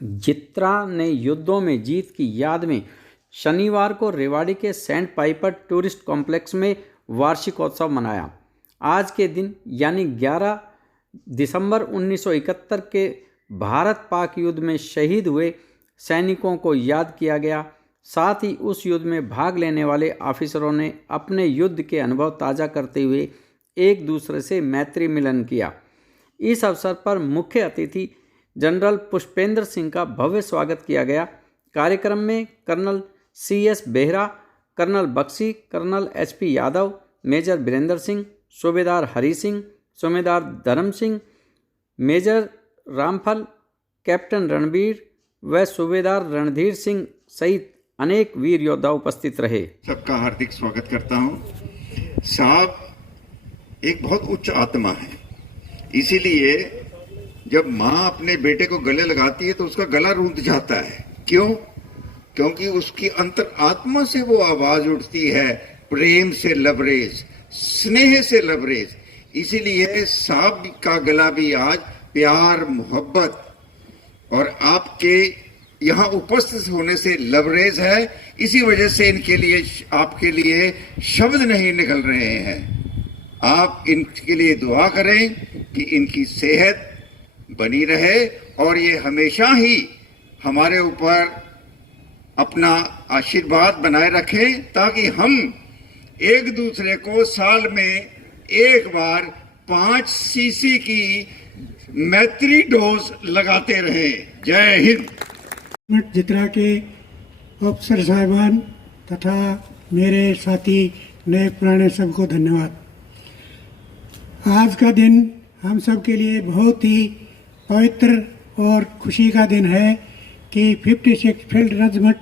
चित्रा ने युद्धों में जीत की याद में शनिवार को रेवाड़ी के सेंट पाइपर टूरिस्ट कॉम्प्लेक्स में वार्षिकोत्सव मनाया। आज के दिन यानी 11 दिसंबर 1971 के भारत पाक युद्ध में शहीद हुए सैनिकों को याद किया गया। साथ ही उस युद्ध में भाग लेने वाले ऑफिसरों ने अपने युद्ध के अनुभव ताज़ा करते हुए एक दूसरे से मैत्री मिलन किया। इस अवसर पर मुख्य अतिथि जनरल पुष्पेंद्र सिंह का भव्य स्वागत किया गया। कार्यक्रम में colonel CS Behera, colonel Bakshi, colonel HP Yadav, major Birendra Singh, सूबेदार हरि सिंह, सूबेदार धर्म सिंह, मेजर रामफल, कैप्टन रणबीर व सूबेदार रणधीर सिंह सहित अनेक वीर योद्धा उपस्थित रहे। सबका हार्दिक स्वागत करता हूं। साहब एक बहुत उच्च आत्मा है, इसीलिए जब माँ अपने बेटे को गले लगाती है तो उसका गला रूंध जाता है। क्यों? क्योंकि उसकी अंतर आत्मा से वो आवाज उठती है, प्रेम से लबरेज, स्नेह से लबरेज। इसीलिए साहब का गला भी आज प्यार, मोहब्बत और आपके यहाँ उपस्थित होने से लबरेज है। इसी वजह से इनके लिए, आपके लिए शब्द नहीं निकल रहे हैं। आप इनके लिए दुआ करें कि इनकी सेहत बनी रहे और ये हमेशा ही हमारे ऊपर अपना आशीर्वाद बनाए रखें, ताकि हम एक दूसरे को साल में एक बार 5 सीसी की मैत्री डोज लगाते रहें। जय हिंद। चित्रा के अफसर साहिबान तथा मेरे साथी नए पुराने सबको धन्यवाद। आज का दिन हम सब के लिए बहुत ही पवित्र और खुशी का दिन है कि 56 फील्ड रेजिमेंट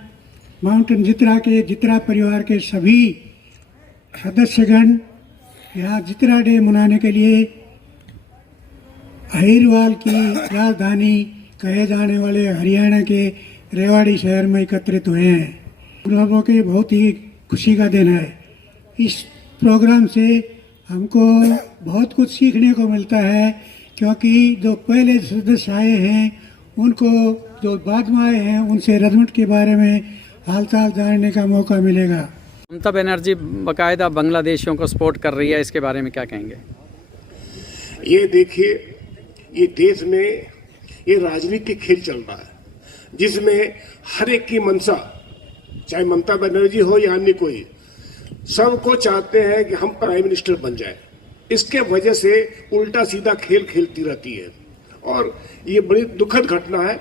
माउंटेन चित्रा के चित्रा परिवार के सभी सदस्यगण यहाँ चित्रा डे मनाने के लिए अहिरवाल की राजधानी कहे जाने वाले हरियाणा के रेवाड़ी शहर में एकत्रित हुए हैं। लोगों के बहुत ही खुशी का दिन है। इस प्रोग्राम से हमको बहुत कुछ सीखने को मिलता है, क्योंकि जो पहले सदस्य आए हैं उनको, जो बाद में आए हैं उनसे रेजिमेंट के बारे में हालचाल जानने का मौका मिलेगा। ममता बनर्जी बाकायदा बांग्लादेशियों को सपोर्ट कर रही है, इसके बारे में क्या कहेंगे? ये देखिए, ये देश में ये राजनीतिक खेल चल रहा है जिसमें हर एक की मंशा, चाहे ममता बनर्जी हो या अन्य कोई, सबको चाहते हैं कि हम प्राइम मिनिस्टर बन जाए। इसके वजह से उल्टा सीधा खेल खेलती रहती है और ये बड़ी दुखद घटना है।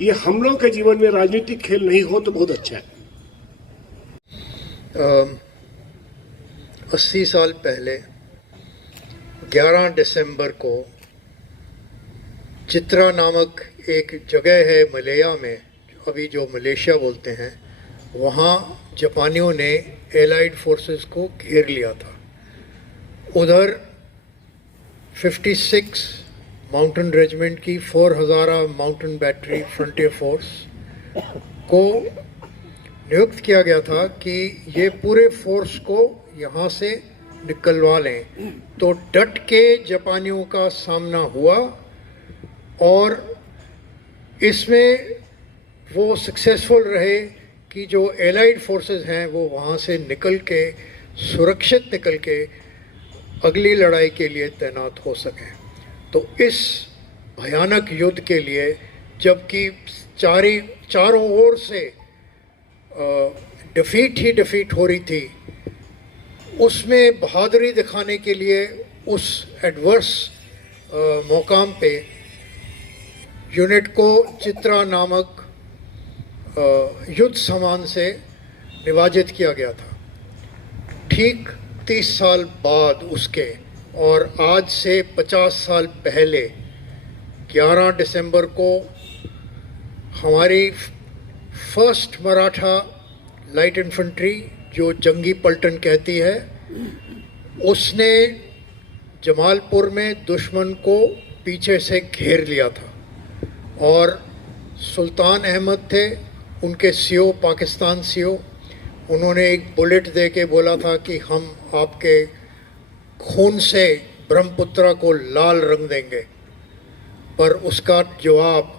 ये हम लोग के जीवन में राजनीतिक खेल नहीं हो तो बहुत अच्छा है। 80 साल पहले 11 दिसंबर को चित्रा नामक एक जगह है मलेया में, अभी जो मलेशिया बोलते हैं, वहाँ जापानियों ने एलाइड फोर्सेस को घेर लिया था। उधर 56 माउंटेन रेजिमेंट की 4000 माउंटेन बैटरी फ्रंटियर फोर्स को नियुक्त किया गया था कि ये पूरे फोर्स को यहाँ से निकलवा लें। तो डट के जापानियों का सामना हुआ और इसमें वो सक्सेसफुल रहे कि जो एलाइड फोर्सेस हैं वो वहाँ से निकल के, सुरक्षित निकल के अगली लड़ाई के लिए तैनात हो सकें। तो इस भयानक युद्ध के लिए, जबकि चारों ओर से डिफीट ही डिफीट हो रही थी, उसमें बहादुरी दिखाने के लिए उस एडवर्स मौकाम पे यूनिट को चित्रा नामक युद्ध सम्मान से निवाजित किया गया था। ठीक 30 साल बाद उसके, और आज से 50 साल पहले 11 दिसंबर को हमारी फर्स्ट मराठा लाइट इन्फेंट्री, जो जंगी पलटन कहती है, उसने जमालपुर में दुश्मन को पीछे से घेर लिया था और सुल्तान अहमद थे उनके सीओ, पाकिस्तान सीओ, उन्होंने एक बुलेट दे के बोला था कि हम आपके खून से ब्रह्मपुत्रा को लाल रंग देंगे, पर उसका जवाब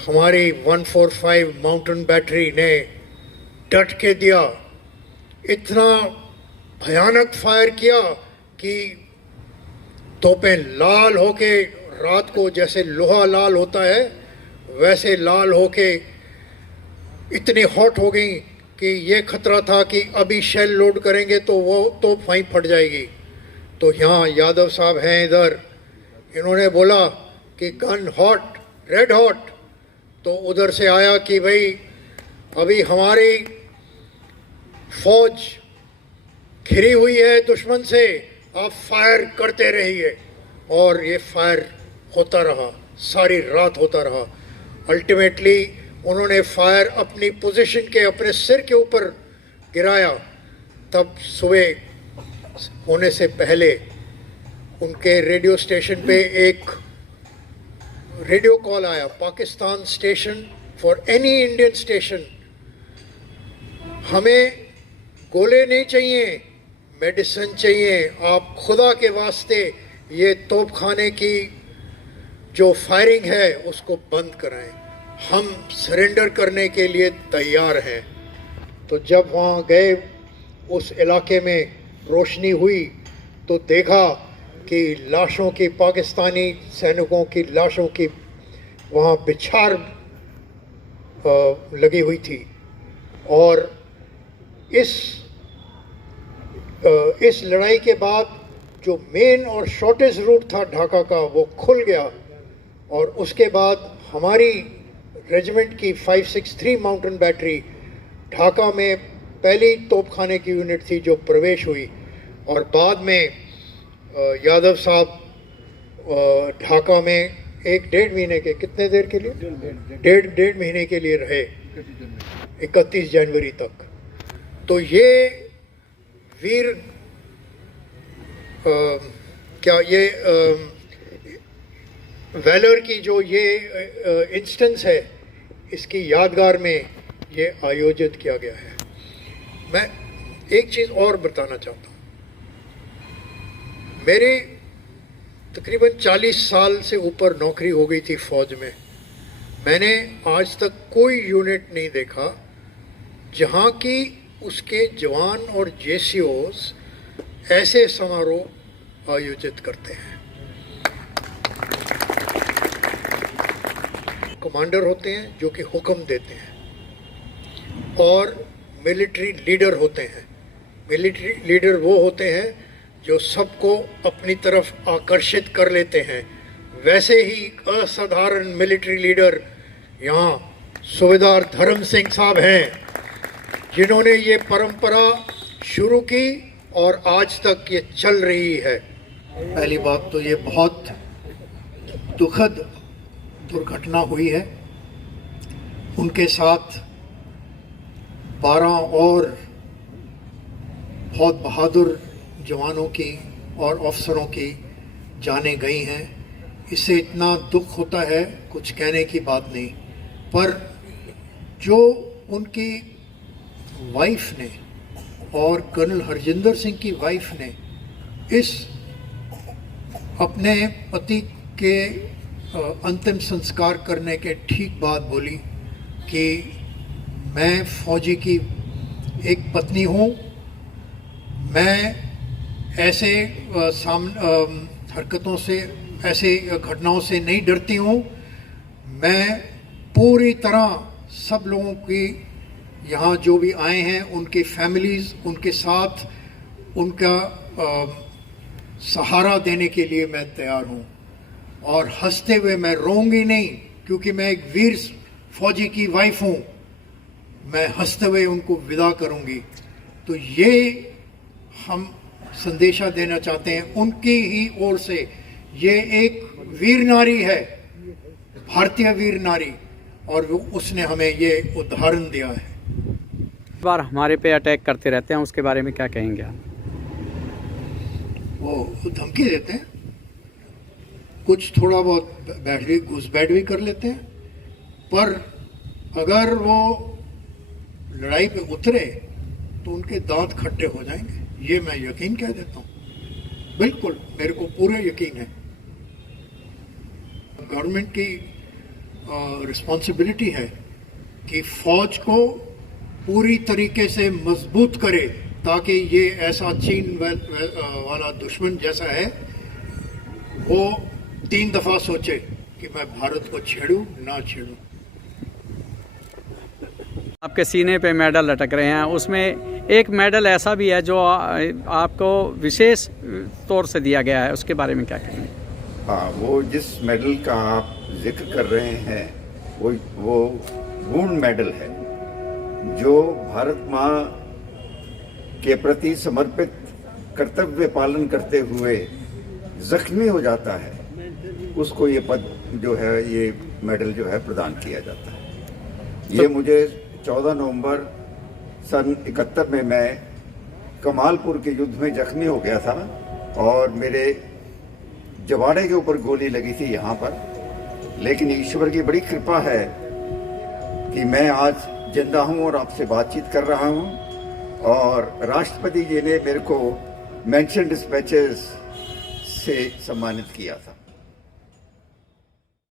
हमारी 145 माउंटेन बैटरी ने डट के दिया, इतना भयानक फायर किया कि तोपें लाल होके, रात को जैसे लोहा लाल होता है वैसे लाल होके इतनी हॉट हो गई कि ये खतरा था कि अभी शेल लोड करेंगे तो वो तोप वहीं फट जाएगी। तो यहाँ यादव साहब हैं इधर, इन्होंने बोला कि गन हॉट, रेड हॉट। तो उधर से आया कि भाई अभी हमारी फौज घिरी हुई है दुश्मन से, आप फायर करते रहिए। और ये फायर होता रहा, सारी रात होता रहा। अल्टीमेटली उन्होंने फायर अपनी पोजीशन के अपने सिर के ऊपर गिराया। तब सुबह होने से पहले उनके रेडियो स्टेशन पे एक रेडियो कॉल आया, Pakistan station for any Indian station, हमें गोले नहीं चाहिए, मेडिसिन चाहिए, आप खुदा के वास्ते ये तोप खाने की जो फायरिंग है उसको बंद कराएं, हम सरेंडर करने के लिए तैयार हैं। तो जब वहाँ गए, उस इलाके में रोशनी हुई तो देखा कि लाशों की, पाकिस्तानी सैनिकों की लाशों की वहाँ बिछार लगी हुई थी। और इस लड़ाई के बाद जो मेन और शॉर्टेज रूट था ढाका का वो खुल गया। और उसके बाद हमारी रेजिमेंट की 563 माउंटेन बैटरी ढाका में पहली तोपखाने की यूनिट थी जो प्रवेश हुई। और बाद में यादव साहब ढाका में 1-1.5 महीने के, कितने देर के लिए, डेढ़ महीने के लिए रहे, 31 जनवरी तक। तो ये वीर वैलर की जो ये इंस्टेंस है, इसकी यादगार में ये आयोजित किया गया है। मैं एक चीज़ और बताना चाहता हूँ। मेरी तकरीबन 40 साल से ऊपर नौकरी हो गई थी फौज में। मैंने आज तक कोई यूनिट नहीं देखा जहाँ की उसके जवान और जेसीओस ऐसे समारोह आयोजित करते हैं। कमांडर होते हैं जो कि हुक्म देते हैं, और मिलिट्री लीडर होते हैं। मिलिट्री लीडर वो होते हैं जो सबको अपनी तरफ आकर्षित कर लेते हैं। वैसे ही असाधारण मिलिट्री लीडर यहाँ सूबेदार धर्म सिंह साहब हैं, जिन्होंने ये परंपरा शुरू की और आज तक ये चल रही है। पहली बात तो ये बहुत दुखद दुर्घटना हुई है। उनके साथ 12 और बहुत बहादुर जवानों की और अफसरों की जानें गई हैं। इससे इतना दुख होता है, कुछ कहने की बात नहीं। पर जो उनकी वाइफ ने और कर्नल हरजिंदर सिंह की वाइफ ने इस अपने पति के अंतिम संस्कार करने के ठीक बाद बोली कि मैं फौजी की एक पत्नी हूँ, मैं ऐसे हरकतों से, ऐसे घटनाओं से नहीं डरती हूँ। मैं पूरी तरह सब लोगों की, यहाँ जो भी आए हैं उनकी फैमिलीज़, उनके साथ उनका सहारा देने के लिए मैं तैयार हूँ। और हंसते हुए, मैं रोऊंगी नहीं क्योंकि मैं एक वीर फौजी की वाइफ हूँ, मैं हंसते हुए उनको विदा करूँगी। तो ये हम संदेशा देना चाहते हैं उनकी ही ओर से। ये एक वीर नारी है, भारतीय वीर नारी, और वो उसने हमें ये उदाहरण दिया है। बार हमारे पे अटैक करते रहते हैं, उसके बारे में क्या कहेंगे आप? वो धमकी देते हैं, कुछ थोड़ा बहुत घुसपैठ भी कर लेते हैं, पर अगर वो लड़ाई पे उतरे तो उनके दांत खट्टे हो जाएंगे, ये मैं यकीन कह देता हूँ। बिल्कुल, मेरे को पूरा यकीन है। गवर्नमेंट की रिस्पॉन्सिबिलिटी है कि फौज को पूरी तरीके से मजबूत करे, ताकि ये ऐसा चीन वाला दुश्मन जैसा है वो 3 दफा सोचे कि मैं भारत को छेड़ूं ना छेड़ूं। आपके सीने पे मेडल लटक रहे हैं, उसमें एक मेडल ऐसा भी है जो आपको विशेष तौर से दिया गया है, उसके बारे में क्या कहेंगे? हाँ, वो जिस मेडल का आप जिक्र कर रहे हैं वो वुंड मेडल है, जो भारत माँ के प्रति समर्पित कर्तव्य पालन करते हुए जख्मी हो जाता है, उसको ये पद जो है, ये मेडल जो है प्रदान किया जाता है। ये मुझे 14 नवंबर सन 71 में मैं कमालपुर के युद्ध में जख्मी हो गया था और मेरे जवाड़े के ऊपर गोली लगी थी यहाँ पर, लेकिन ईश्वर की बड़ी कृपा है कि मैं आज जिंदा हूँ और आपसे बातचीत कर रहा हूँ। और राष्ट्रपति जी ने मेरे को मेंशन डिस्पैचेस से सम्मानित किया था।